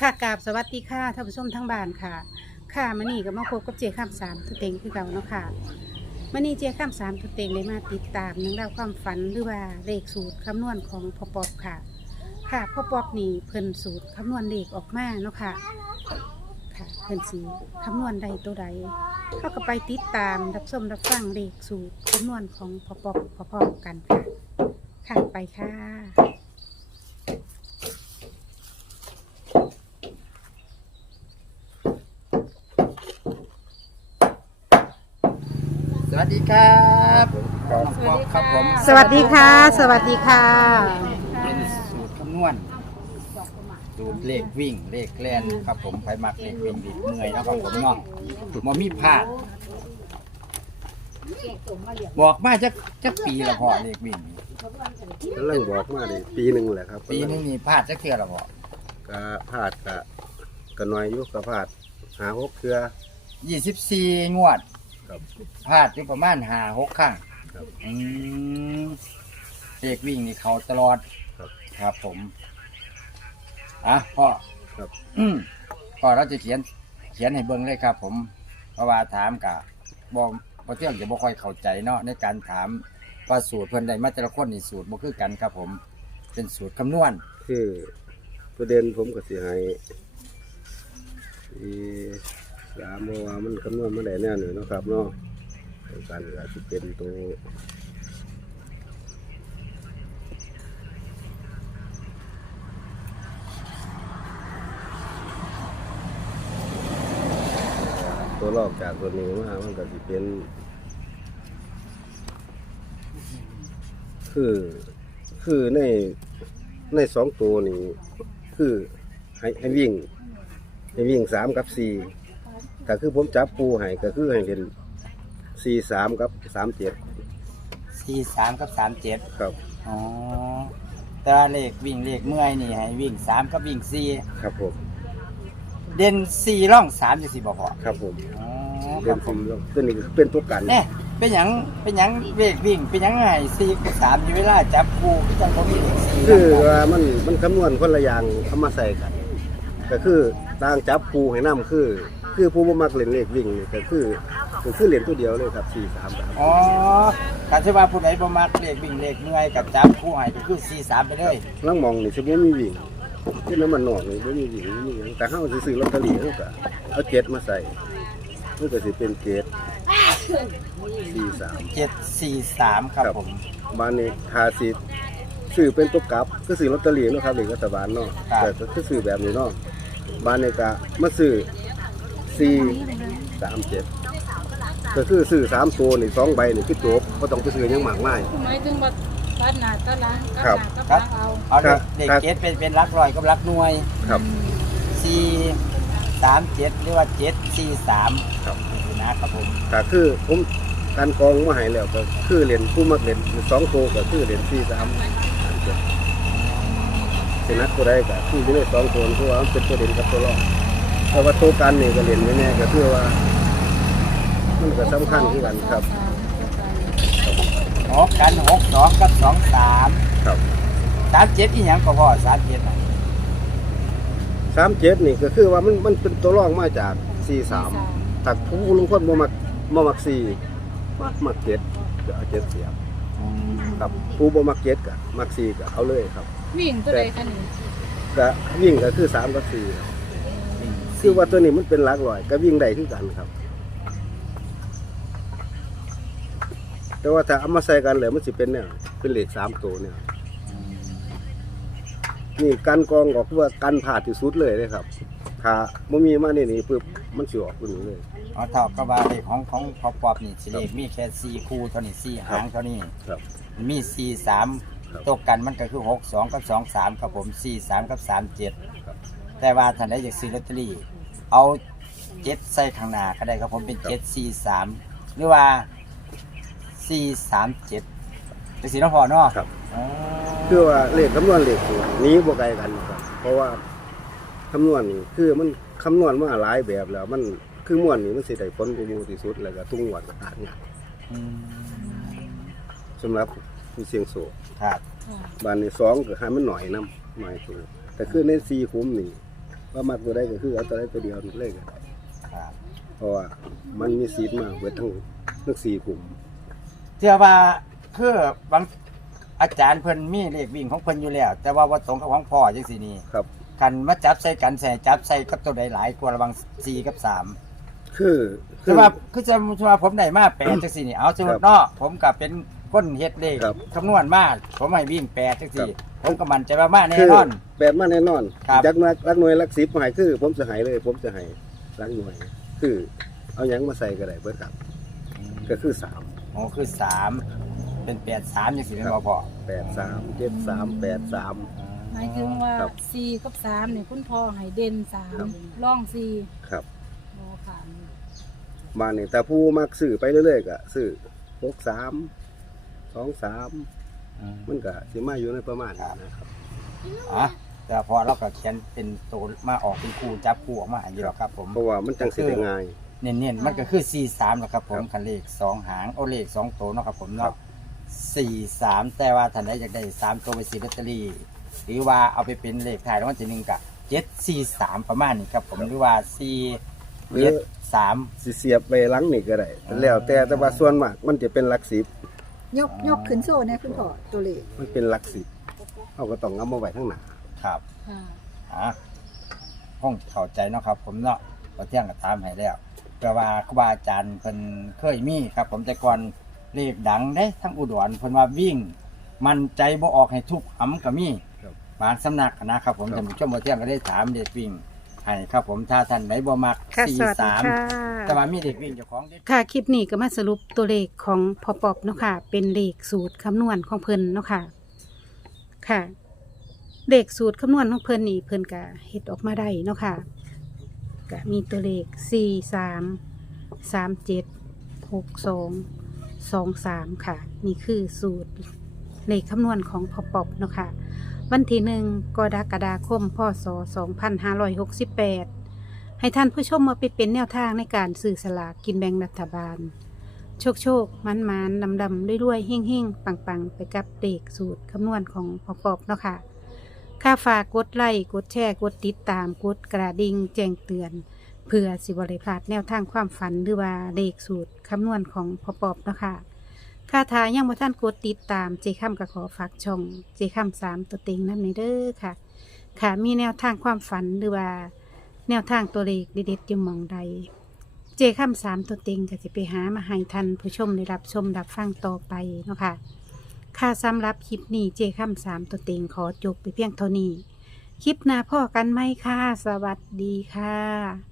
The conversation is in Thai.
ค่ะกราบสวัสดีค่ะท่านผู้ชมทั้งบ้านค่ะ ค่ะมื่อนี้ก็มาพบกับเจข้ามสามตุเต็งคือเก่าเนาะค่ะมื่อนี้เจข้ามสามตุเต็งเลยมาติดตามเรื่องราวความฝันหรือว่าเลขสูตรคำนวณของพ่อปอบค่ะ ค่ะพ่อปอบนี่เพิ่นสูตรคำนวณเลขออกมาเนาะค่ะ ค่ะเพิ่นสีคำนวณใดตัวใดเข้าก็ไปติดตามรับชมรับฟังเลขสูตรคำนวณของพ่อปอบพร้อมๆกันค่ะ ค่ะไปค่ะ วัสดีครับครับสวัสดีครับผมสวัสดีค่ะ สวัสดีค่ะ เป็นสูตรคำนวณสูตรเลขวิ่งเลขแล่นครับผมไปมักเลขวิ่งเลขเมื่อยนะครับผมเนาะบ่มีพลาดบอกมาจักจักปีละพอเลขวิ่งนี่กำลังบอกมาเลยปีหนึ่งแหละครับปีหนึงนี่พลาดจักเทื่อละพอกะพลาดกะกะน้อยอยุกะพลาดหาหกเครือ24งวด ครับพลาดอยู่ประมาณ5 6ครั้งครับ อืมเลขวิ่งนี่เขาตลอดครับ ครับผมอะพ่อครับ อืมก็เราจะเขียน เขียนให้เบิ่งเลยครับ ผมเพราะว่าถามกะบ่บ่เที่ยงจะบ่ค่อยเข้าใจเนาะในการถามว่าสูตรเพิ่นใดมาแต่ละคนนี่สูตรบ่คือกันครับ ผม เป็นสูตรคำนวณคือประเด็นผมก็สิให้อี สามโมว่ามันคำนวณมาได้แน่หนึ่งนะครับเนาะการก็สิเป็นตัวตัวลอกจากตัวนี้มามันก็สิเป็น คือ คือใน ในสองตัวนี้ คือให้ให้วิ่ง ให้วิ่งสามกับสี่ ก็คือผมจับปูให้ก็คือให้เป็นสี่สามกับสามเจ็ด43กับ37ครับอ๋อแต่ว่าเลขวิ่งเลขเมื่อยนี่ให้วิ่งสามกับวิ่งสี่ครับผมเด่นสี่ร่อง3จังซี่บ่พอครับผมอ๋อคเป็รันบผมสี่ตัวนี้คือเป็นตัวกันเนี่ยเป็นหยังเป็นหยังเลขวิ่งเป็นหยังไงสี่กับสามอยู่เวลาจับคู่ก็ต้องบ่มีเลขสี่คือว่ามันมันคำนวณคนละอย่างเอามาใส่กัน ก็คือต่างจับปูให้น้ำคือ คือผู้บ่มักเล่นเลขวิ่งนี่ก็คือก็คือเล่นตัวเดียวเลยครับสี่สามสามอ๋อการที่ว่าผู้ใดบ่มักเลขวิ่งเลขเมื่อยกับจับคู่ให้ก็คือสี่สามไปเลยลังมองนี่สิบ่มีวิ่งที่น้ำมันนอกนี่บ่มีวิ่งบ่มีหยังแต่เฮาสิซื้อลอตเตอรี่เฮาก็เอาเจ็ดมาใส่มันก็สิเป็นเจ็ดสี่สามเจ็ดสี่สามครับครับผมบ้านนี้หาสิซื้อเป็นตัวกลับก็ซื้อลอตเตอรี่เนาะครับเลขรัฐบาลเนาะแต่ก็คือซื้อแบบนี้เนาะบ้านนี้ก็มาซื้อ สี่สามเจ็ดก็คือซื้อสามตัวนี่สองใบนี่คือจบก็ต้องไปซื้อหยังมากมายหมายถึงว่าตัดหน้าตัดหลังกับครับหน้ากับหลังเอาเอาเลครัขบเลขครับเจ็ดเป็นเป็นหลักร้อยกับหลักหน่วยครับสี่สามเจ็ดหรือว่าเจ็ดสี่สามครับนี่นะครับผมก็คือผมการกองมาให้แล้วก็คือเหรียญผู้มักเหรียญสองตัวก็คือเหรียญสี่สามเจ็ดชนะตัวใดก็คืออยู่ในสองตัวเพราะว่ามันเป็นตัวเด่นกับตัวรอง แต่ว่าตัวกันนี่ก็เหรียญไม่แน่ก็คือว่า มันก็สำคัญที่กันครับหกกันหกสองกับสองสามครับสามเจ็ดอีหยังก็พอสามเจ็ดน่ะสามเจ็ดนี่ก็คือว่ามันมันเป็นตัวรองมาจากสี่สามถ้าผู้ลุงคนบ่มักบ่มักสี่มักมักเจ็ดก็เอาเจ็ดเสียบครับผู้บ่มักเจ็ดก็มักสี่ก็เอาเลยครับ วิ่งตัวใดคะนี่ก็วิ่งก็คือสามกับสี่ครับ คือว่าตัวนี้มันเป็นหลักร้อยก็วิ่งได้คือกันครับ แต่ว่าถ้าเอามาใส่กันแล้วมันสิเป็นเนี่ยเป็นเลขสามตัวเนี่ยนี่กันกองออกว่ากันผ่าดที่สุดเลยเลยครับถ้าไม่มีมานี่นี่ปึ๊บมันสิออกตัวนี้เลยเอาเท่ากับว่าเลขของของพอปอบนี่สิเลขมีแค่สี่คู่เท่านี้สี่หางเท่านี้ครับ มีสี่สามครับตกกันมันก็คือหกสองกับสองสามครับผมสี่สามกับสามเจ็ดครับแต่ว่าท่านใดอยากซื้อลอตเตอรี่ เอาเจ็ดใส่ข้างหน้าก็ได้ครับผมเป็นเจ็ดสี่สามหรือว่าสี่สามเจ็ดเป็นสีน้องพอเนาะครับ อ๋อคือว่าเลขคำนวณเลขสูตรนี้บ่ไกลกันครับ เพราะว่าคำนวณนี่คือมันคำนวณมาหลายแบบแล้ว มันคือม่วนนี่มันสิได้ผลกูมูที่สุดแล้วก็ตุ้งหวดก็ตาดงานอืมสำหรับผู้เสี่ยงโศกครับบ้านนี้สองก็ให้มันหน่อยนํหน่อยตัวแต่คือในสี่คุ้มนี่ ว่ามักตัวใดก็คือเอาตัวใดตัวเดียวนี่เลยก็ได้ครับเพราะว่ามันมีซีดมาเบิดทั้งทั้งสี่กลุ่มเชื่อว่าคือบางอาจารย์เพิ่นมีเลขวิ่งของเพิ่นอยู่แล้ว แต่ว่าว่าตรงกับของพ่อจังซี่นี่ครับคันมาจับใส่กันใส่จับใส่กับตัวใดหลายกว่าระหวัง4กับ3คือคืคือว่าคือจะคือว่าผมได้มา8จังซี่นี่เอาสมมุติเนาะผมก็เป็น คนเฮ็ดเลขครับ คำนวณมาผมให้วิ่ง8จังซี่ครับผมก็มั่นใจว่ามาแน่คืนอน แปดมาแน่นอนครับ จักมารักหน่วยรักสิบมาให้คือ ผมจะให้เลย ผมจะให้รักหน่วย คือ เอาหยังมาใส่ก็ได้เบิดครับก็คือสามโอ้คือ3เป็น8 3จังซี่แม่นบ่พ่อแปดสามเจ็ดสามแปดสาม หมายถึงว่าครับสี่กับสามเนี่ยคุณพ่อให้เด่นสามครับร่องสี่ครับ โอ้ค่ะมาเนี่ยแต่ผู้มักซื้อไปเรื่อยๆก็ซื้อหกสาม สองสามมันก็สิมาอยู่ในประมาณนั้นนะครับ อะแต่พอเราก็เขียนเป็นตัวมาออกเป็นคู่จับคู่ออกมาอยู่แล้วครับผม เพราะว่ามันจังสิได้ง่าย เน้นๆมันก็คือ 4 3นะครับผมคันเลข 2 หาง โอาเลข 2 ตัวเนาะครับผมครัเนาะบ 4 3 แต่ว่าท่านใดอยากได้ 3 ตัวไปซื้อลอตเตอรี่ หรือว่าเอาไปเป็นเลขท้ายรางวัลที่หนึ่งกับ7 4 3 ประมาณนี้ครับผม หรือว่า4หรือ7 3 สิเสียบไปหลังนี่ก็ได้แล้วแต่แต่ว่าส่วนมากมันจะเป็นหลักสิบ ยกยกขึ้นโซ่เนี่ยคุณพ่อตัวเลขมันเป็นหลักสิบเขาก็ต้องเอามาไว้ข้างหน้าครับค่ะอะห้องเข้าใจเนาะครับ ผมเนาะพอเที่ยงก็ตามให้แล้วแต่ว่าครูบาอาจารย์เพิ่นเคยมีครับ ผมแต่ก่อนเลขดังได้ทั้งอุดรเพิ่นว่าวิ่ง มันใจบ่ออกให้ทุกหำก็มีครับบางสำนักนะครับ ผมครับท่านผู้ชมพอเที่ยงก็ได้ถามเด็กวิ่ง ให้ครับผมถ้าท่านไหนบ่มักค่ะสี่สวัสดีสามค่ะ แต่ว่ามีเด็กวิ่งเจ้าของเด็ก ค่ะคลิปนี้ก็มาสรุปตัวเลขของพอปอบเนาะค่ะ เป็นเลขสูตรคำนวณของเพิ่นเนาะค่ะ ค่ะเลขสูตรคำนวณของเพิ่นนี่เพิ่นก็เฮ็ดออกมาได้เนาะค่ะก็มีตัวเลขสี่สามสามเจ็ดหกสองสองสามค่ะ นี่คือสูตรเลขคำนวณของพอปอบเนาะค่ะ วันที่หนึ่งกรกฎาคมพศสองพันห้าร้อยหกสิบแปดให้ท่านผู้ชมมาไปเป็นแนวทางในการสื่อสลากกินแบ่งรัฐบาล โชคโชคมันมันดำดำด้วยด้ยๆเฮ่งเฮ่งปังปังไปกับเด็กสูตรคำนวณของพอปอบเนาะค่ะค่าฝากกดไลค์กดแชร์กดติดตามกดกระดิ่งแจ้งเตือน เพื่อสิบริพลาดแนวทางความฝันหรือว่าเลขสูตรคำนวณของพอปอบเนาะค่ะ ค่าทายังบ่ท่านกดติดตามเจค้ำก็ขอฝากช่องเจค้ำสามตัวเต็งนั่นในเด้อค่ะ ค่ะมีแนวทางความฝันหรือว่า แนวทางตัวเลขเด็ดๆอยู่หมองใด เจค้ำสามตัวเต็งก็จะไปหามาให้ท่านผู้ชมได้รับชมรับฟังต่อไปเนาะค่ะค่ะสำหรับคลิปนี้เจค้ำสามตัวเต็งขอจบไปเพียงเท่านี้ คลิปหน้าพ่อกันไหมค่ะ สวัสดีค่ะ